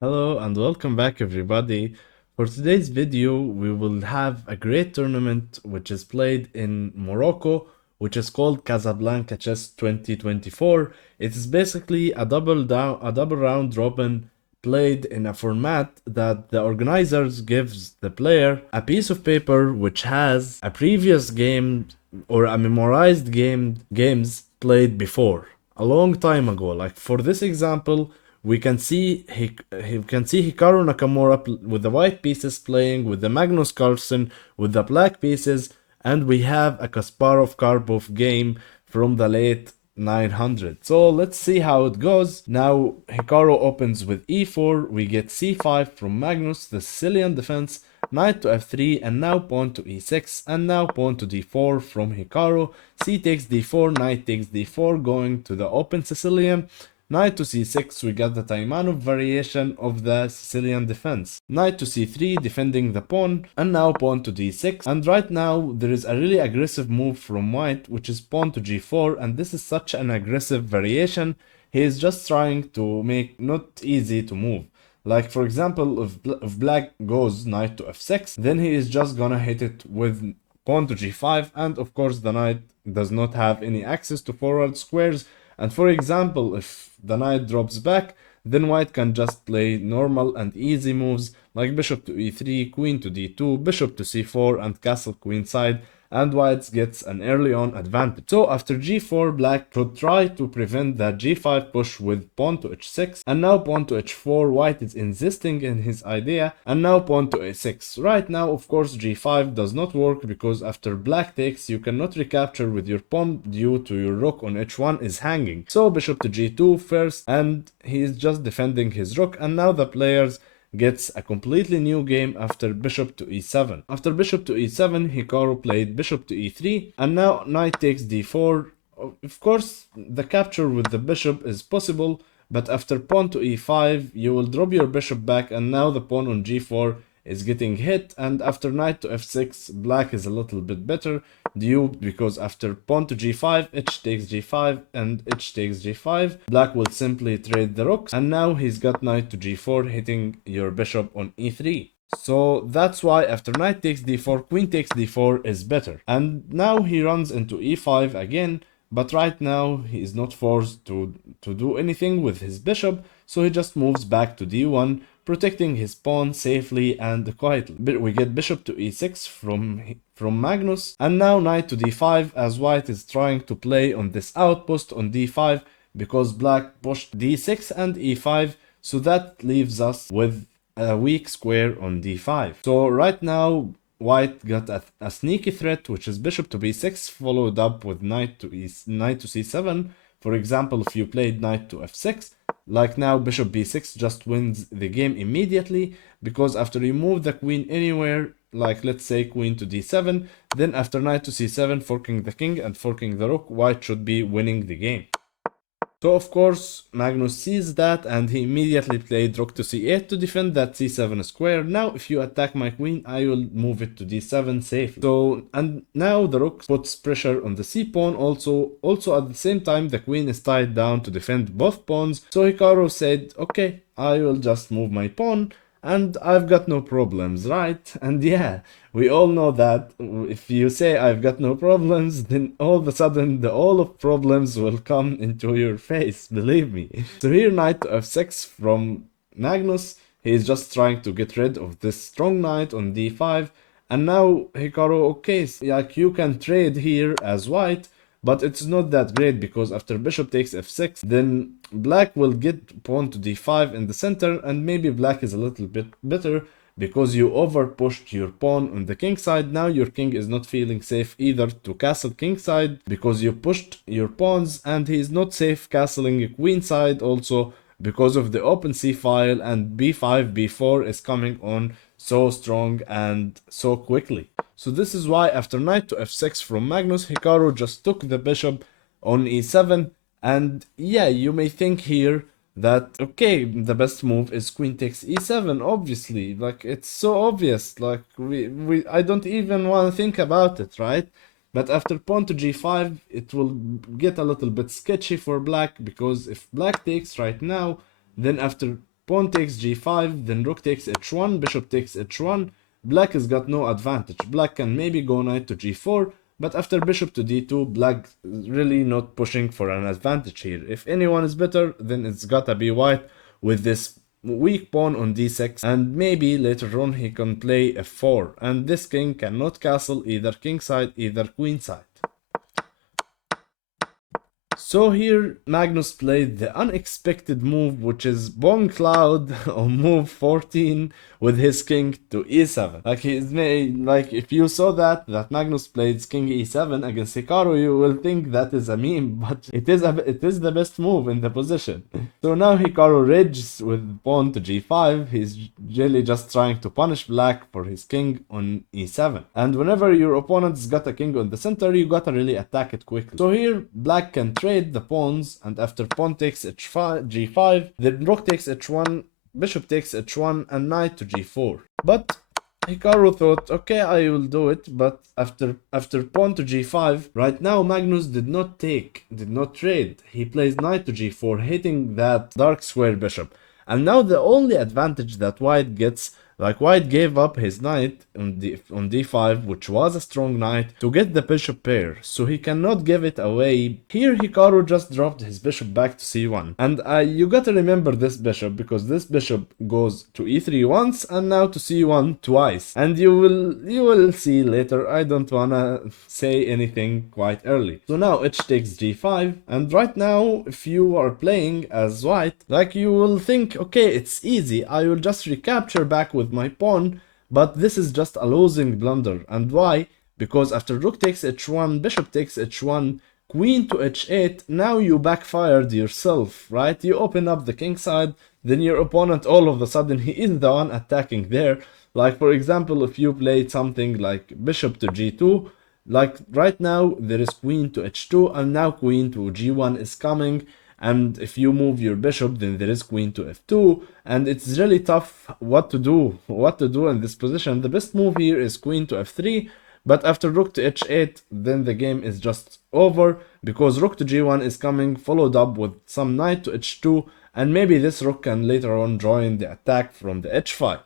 Hello and welcome back everybody. For today's video, we will have a great tournament which is played in Morocco, which is called Casablanca Chess 2024. It is basically a double round robin played in a format that the organizers gives the player a piece of paper which has a previous game or a memorized games played before a long time ago. Like for this example, we can see Hikaru Nakamura with the white pieces playing with the Magnus Carlsen with the black pieces, and we have a Kasparov Karpov game from the late 900. So let's see how it goes. Now Hikaru opens with e4, we get c5 from Magnus, the Sicilian defense, knight to f3, and now pawn to e6, and now pawn to d4 from Hikaru, c takes d4, knight takes d4, going to the open Sicilian. Knight to c6, we got the Taimanov variation of the Sicilian defense. Knight to c3, defending the pawn, and now pawn to d6. And right now, there is a really aggressive move from white, which is pawn to g4, and this is such an aggressive variation. He is just trying to make not easy to move. Like for example, if black goes knight to f6, then he is just gonna hit it with pawn to g5, and of course the knight does not have any access to forward squares. And for example, if the knight drops back, then white can just play normal and easy moves like bishop to e3, queen to d2, bishop to c4, and castle queenside, and white gets an early on advantage. So after g4, black should try to prevent that g5 push with pawn to h6, and now pawn to h4, white is insisting in his idea, and now pawn to a6. Right now, of course, g5 does not work because after black takes, you cannot recapture with your pawn due to your rook on h1 is hanging. So bishop to g2 first, and he is just defending his rook, and now the players gets a completely new game after bishop to e7. After bishop to e7, Hikaru played bishop to e3, and now knight takes d4. Of course, the capture with the bishop is possible, but after pawn to e5, you will drop your bishop back, and now the pawn on g4 is getting hit, and after knight to f6, black is a little bit better due because after pawn to g5, h takes g5, and h takes g5, black will simply trade the rooks, and now he's got knight to g4 hitting your bishop on e3. So that's why after knight takes d4, queen takes d4 is better. And now he runs into e5 again, but right now he is not forced to do anything with his bishop, so he just moves back to d1, protecting his pawn safely and quietly. We get bishop to e6 from Magnus, and now knight to d5 as white is trying to play on this outpost on d5 because black pushed d6 and e5, so that leaves us with a weak square on d5. So right now white got a sneaky threat, which is bishop to b6 followed up with knight to c7. For example, if you played knight to f6, like now bishop b6 just wins the game immediately, because after you move the queen anywhere, like let's say queen to d7, then after knight to c7, forking the king and forking the rook, white should be winning the game. So of course Magnus sees that and he immediately played rook to c8 to defend that c7 square. Now if you attack my queen, I will move it to d7 safely. So, and now the rook puts pressure on the c pawn also at the same time the queen is tied down to defend both pawns. So Hikaru said, okay, I will just move my pawn and I've got no problems, right? And yeah, we all know that if you say I've got no problems, then all of a sudden the all of problems will come into your face, believe me. So here knight to f6 from Magnus, he is just trying to get rid of this strong knight on d5. And now Hikaru, okay, like you can trade here as white, but it's not that great because after bishop takes f6, then black will get pawn to d5 in the center, and maybe black is a little bit better because you over pushed your pawn on the king side. Now your king is not feeling safe either to castle king side because you pushed your pawns, and he is not safe castling queen side also because of the open c file, and b5 b4 is coming on so strong and so quickly. So this is why after knight to f6 from Magnus, Hikaru just took the bishop on e7. And yeah, you may think here that, okay, the best move is queen takes e7, obviously. Like, it's so obvious. Like, I don't even want to think about it, right? But after pawn to g5, it will get a little bit sketchy for black, because if black takes right now, then after pawn takes g5, then rook takes h1, bishop takes h1. Black has got no advantage. Black can maybe go knight to g4, but after bishop to d2, black is really not pushing for an advantage here. If anyone is better, then it's gotta be white with this weak pawn on d6, and maybe later on he can play f4, and this king cannot castle either kingside, either queenside. So here Magnus played the unexpected move, which is pawn cloud on move 14 with his king to e7. Like if you saw that Magnus played king e7 against Hikaru, you will think that is a meme, but it is the best move in the position. So now Hikaru rages with pawn to g5. He's really just trying to punish black for his king on e7. And whenever your opponent's got a king on the center, you gotta really attack it quickly. So here black can trade the pawns, and after pawn takes g5, then rook takes h1, bishop takes h1, and knight to g4. But Hikaru thought, okay, I will do it, but after pawn to g5, right now Magnus did not trade. He plays knight to g4, hitting that dark square bishop. And now the only advantage that white gets, like white gave up his knight on d5, which was a strong knight, to get the bishop pair, so he cannot give it away. Here Hikaru just dropped his bishop back to c1, and you gotta remember this bishop, because this bishop goes to e3 once and now to c1 twice, and you will see later. I don't wanna say anything quite early. So now h takes g5, and right now if you are playing as white, like you will think, okay, it's easy, I will just recapture back with my pawn, but this is just a losing blunder. And why? Because after rook takes h1, bishop takes h1, queen to h8, now you backfired yourself, right? You open up the king side, then your opponent all of a sudden he is the one attacking there. Like for example, if you played something like bishop to g2, like right now there is queen to h2, and now queen to g1 is coming. And if you move your bishop, then there is queen to f2, and it's really tough what to do in this position. The best move here is queen to f3, but after rook to h8, then the game is just over, because rook to g1 is coming, followed up with some knight to h2, and maybe this rook can later on join the attack from the h5.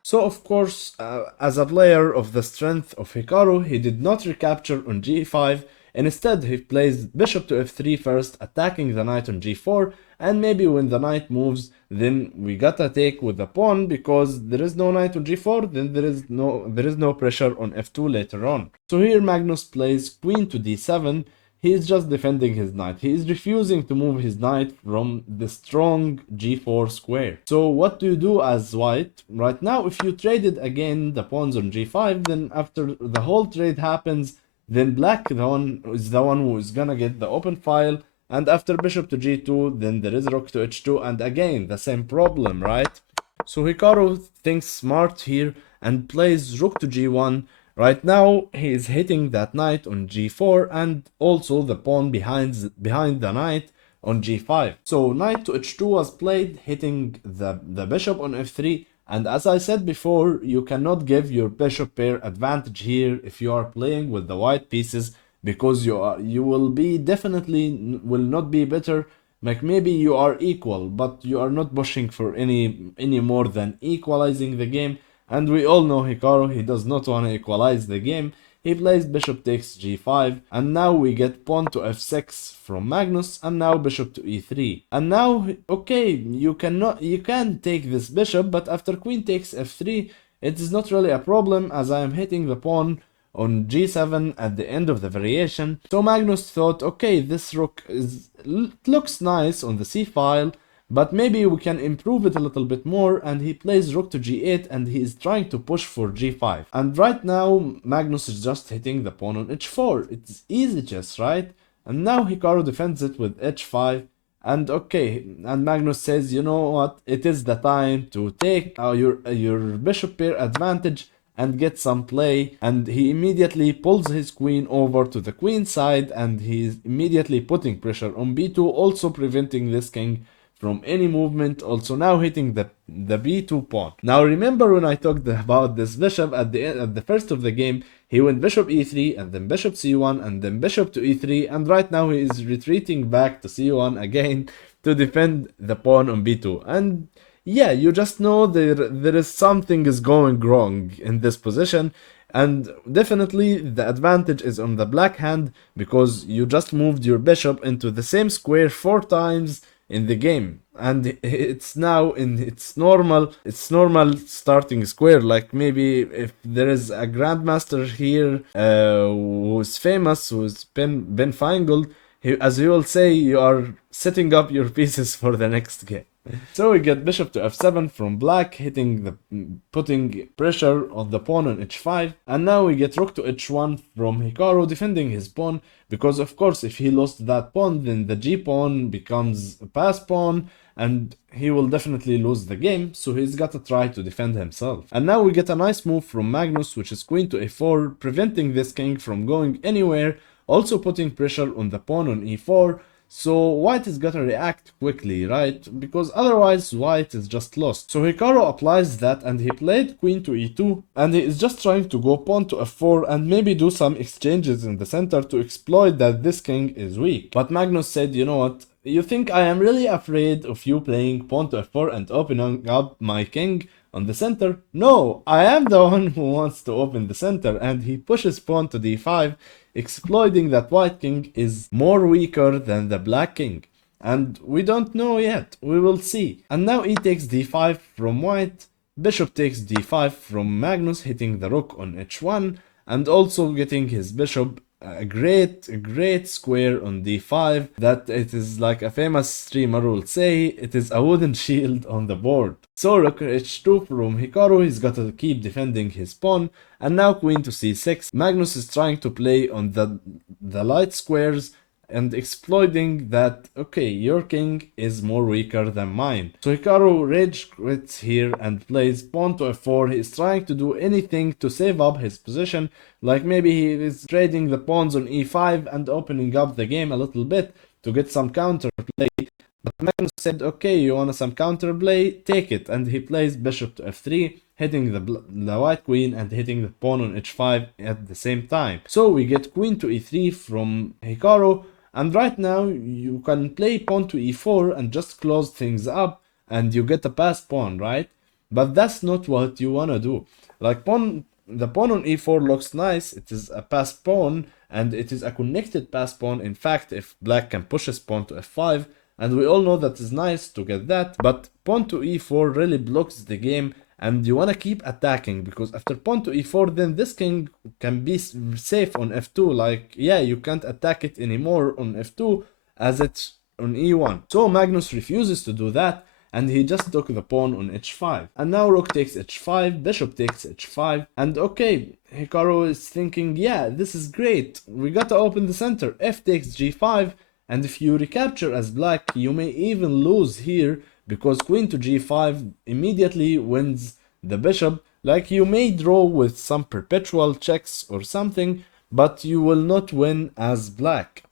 So of course, as a player of the strength of Hikaru, he did not recapture on g5. Instead, he plays bishop to f3 first, attacking the knight on g4, and maybe when the knight moves, then we gotta take with the pawn, because there is no knight on g4, then there is no pressure on f2 later on. So here Magnus plays queen to d7. He is just defending his knight. He is refusing to move his knight from the strong g4 square. So what do you do as white? Right now, if you traded again the pawns on g5, then after the whole trade happens, then black is the one who is gonna get the open file, and after bishop to g2, then there is rook to h2, and again the same problem, right? So Hikaru thinks smart here and plays rook to g1. Right now he is hitting that knight on g4, and also the pawn behind the knight on g5. So knight to h2 was played, hitting the bishop on f3. And as I said before, you cannot give your bishop pair advantage here if you are playing with the white pieces, because you will be definitely will not be better. Like maybe you are equal, but you are not pushing for any more than equalizing the game. And we all know Hikaru, he does not want to equalize the game. He plays bishop takes g5, and now we get pawn to f6 from Magnus, and now bishop to e3. And now, okay, you can take this bishop, but after queen takes f3, it is not really a problem, as I am hitting the pawn on g7 at the end of the variation. So Magnus thought, okay, this rook looks nice on the c file, but maybe we can improve it a little bit more, and he plays rook to g8, and he is trying to push for g5. And right now, Magnus is just hitting the pawn on h4. It's easy chess, right? And now Hikaru defends it with h5, and okay, and Magnus says, you know what, it is the time to take your bishop pair advantage and get some play. And he immediately pulls his queen over to the queen side, and he's immediately putting pressure on b2, also preventing this king from any movement, also now hitting the b2 pawn. Now remember when I talked about this bishop at the first of the game, he went bishop e3, and then bishop c1, and then bishop to e3, and right now he is retreating back to c1 again to defend the pawn on b2. And yeah, you just know there is something is going wrong in this position. And definitely the advantage is on the black hand because you just moved your bishop into the same square 4 times in the game, and it's now in its normal starting square. Like maybe if there is a grandmaster here who's famous, who's Ben Feingold, as you will say, you are setting up your pieces for the next game. So we get bishop to f7 from black, putting pressure on the pawn on h5, and now we get rook to h1 from Hikaru, defending his pawn, because of course if he lost that pawn, then the g pawn becomes a pass pawn, and he will definitely lose the game, so he's gotta try to defend himself. And now we get a nice move from Magnus, which is queen to a4, preventing this king from going anywhere, also putting pressure on the pawn on e4. So white is gonna react quickly, right? Because otherwise white is just lost. So Hikaru applies that and he played queen to e2, and he is just trying to go pawn to f4 and maybe do some exchanges in the center to exploit that this king is weak. But Magnus said, you know what? You think I am really afraid of you playing pawn to f4 and opening up my king on the center? No, I am the one who wants to open the center, and he pushes pawn to d5, exploiting that white king is more weaker than the black king. And we don't know yet, we will see. And now e takes d5 from white, bishop takes d5 from Magnus, hitting the rook on h1, and also getting his bishop a great square on d5, that it is like a famous streamer will say, it is a wooden shield on the board. So rook h2 from Hikaru, he's got to keep defending his pawn, and now queen to c6. Magnus is trying to play on the light squares and exploiting that, okay, your king is more weaker than mine. So Hikaru rage quits here and plays pawn to f4. He is trying to do anything to save up his position, like maybe he is trading the pawns on e5 and opening up the game a little bit to get some counter play. But Magnus said, okay, you want some counter play, take it, and he plays bishop to f3, hitting the white queen and hitting the pawn on h5 at the same time. So we get queen to e3 from Hikaru, and right now you can play pawn to e4 and just close things up and you get a pass pawn, right? But that's not what you wanna do. Like the pawn on e4 looks nice, it is a pass pawn and it is a connected pass pawn. In fact, if black can push his pawn to f5, and we all know that is nice to get that, but pawn to e4 really blocks the game, and you want to keep attacking, because after pawn to e4 then this king can be safe on f2. Like, yeah, you can't attack it anymore on f2 as it's on e1. So Magnus refuses to do that, and he just took the pawn on h5. And now rook takes h5, bishop takes h5, and okay, Hikaru is thinking, yeah, this is great, we gotta open the center. F takes g5, and if you recapture as black, you may even lose here, because queen to g5 immediately wins the bishop. Like, you may draw with some perpetual checks or something, but you will not win as black.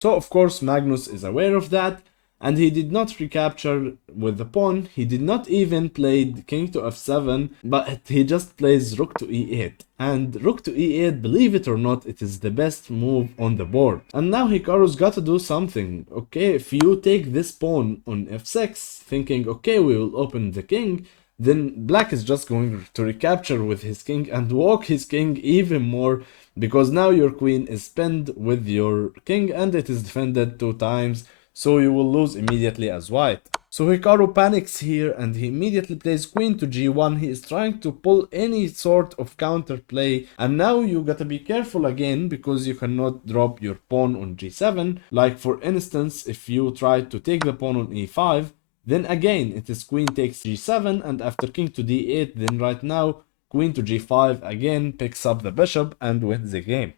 So of course Magnus is aware of that, and he did not recapture with the pawn. He did not even play king to f7, but he just plays rook to e8. And rook to e8, believe it or not, it is the best move on the board. And now Hikaru's got to do something. Okay, if you take this pawn on f6, thinking, okay, we will open the king, then black is just going to recapture with his king and walk his king even more, because now your queen is pinned with your king and it is defended 2 times. So you will lose immediately as white. So Hikaru panics here and he immediately plays queen to g1. He is trying to pull any sort of counter play, and now you gotta be careful again, because you cannot drop your pawn on g7. Like, for instance, if you try to take the pawn on e5, then again it is queen takes g7, and after king to d8, then right now queen to g5 again picks up the bishop and wins the game.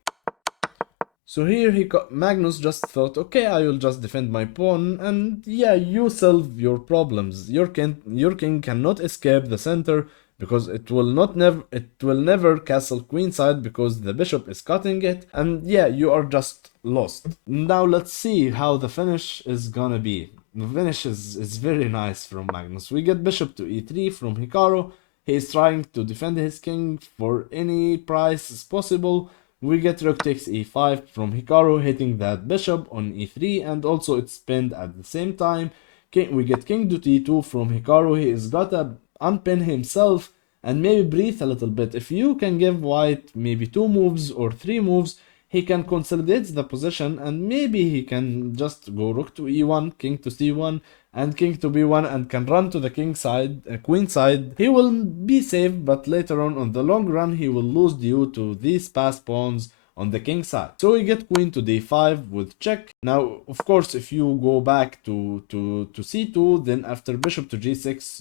So here Magnus just thought, okay, I will just defend my pawn, and yeah, you solve your problems. Your king cannot escape the center, because it will never castle queenside, because the bishop is cutting it, and yeah, you are just lost. Now let's see how the finish is gonna be. The finish is very nice from Magnus. We get bishop to e3 from Hikaru. He is trying to defend his king for any price possible. we get rook takes e5 from Hikaru, hitting that bishop on e3, and also it's pinned at the same time. We get king to t2 from Hikaru. He is gotta unpin himself and maybe breathe a little bit. If you can give white maybe 2 moves or 3 moves, he can consolidate the position, and maybe he can just go rook to e1, king to c1, and king to b1, and can run to the king side, queen side. He will be safe, but later on the long run, he will lose due to these passed pawns on the king side. So we get queen to d5 with check. Now, of course, if you go back to c2, then after bishop to g6,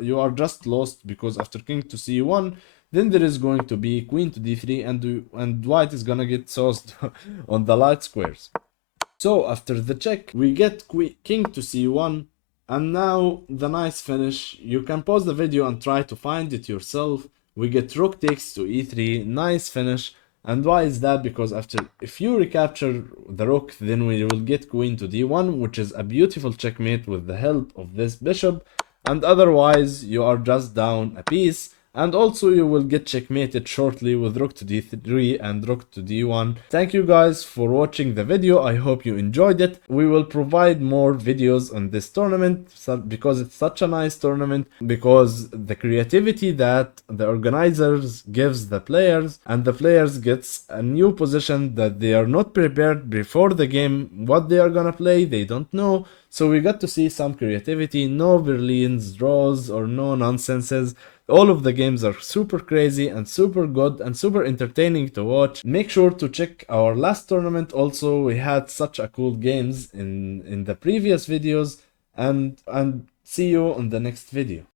you are just lost, because after king to c1, then there is going to be queen to d3, and white is gonna get sauced on the light squares. So after the check, we get king to c1, and now the nice finish. You can pause the video and try to find it yourself. We get rook takes to e3, nice finish. And why is that? Because if you recapture the rook, then we will get queen to d1, which is a beautiful checkmate with the help of this bishop. And otherwise, you are just down a piece. And also you will get checkmated shortly with rook to d3 and rook to d1. Thank you guys for watching the video. I hope you enjoyed it. We will provide more videos on this tournament because it's such a nice tournament, because the creativity that the organizers gives the players, and the players gets a new position that they are not prepared before the game. What they are gonna play, they don't know. So we got to see some creativity, no Berlins, draws, or no nonsenses. All of the games are super crazy and super good and super entertaining to watch. Make sure to check our last tournament also. We had such a cool games in the previous videos, and see you on the next video.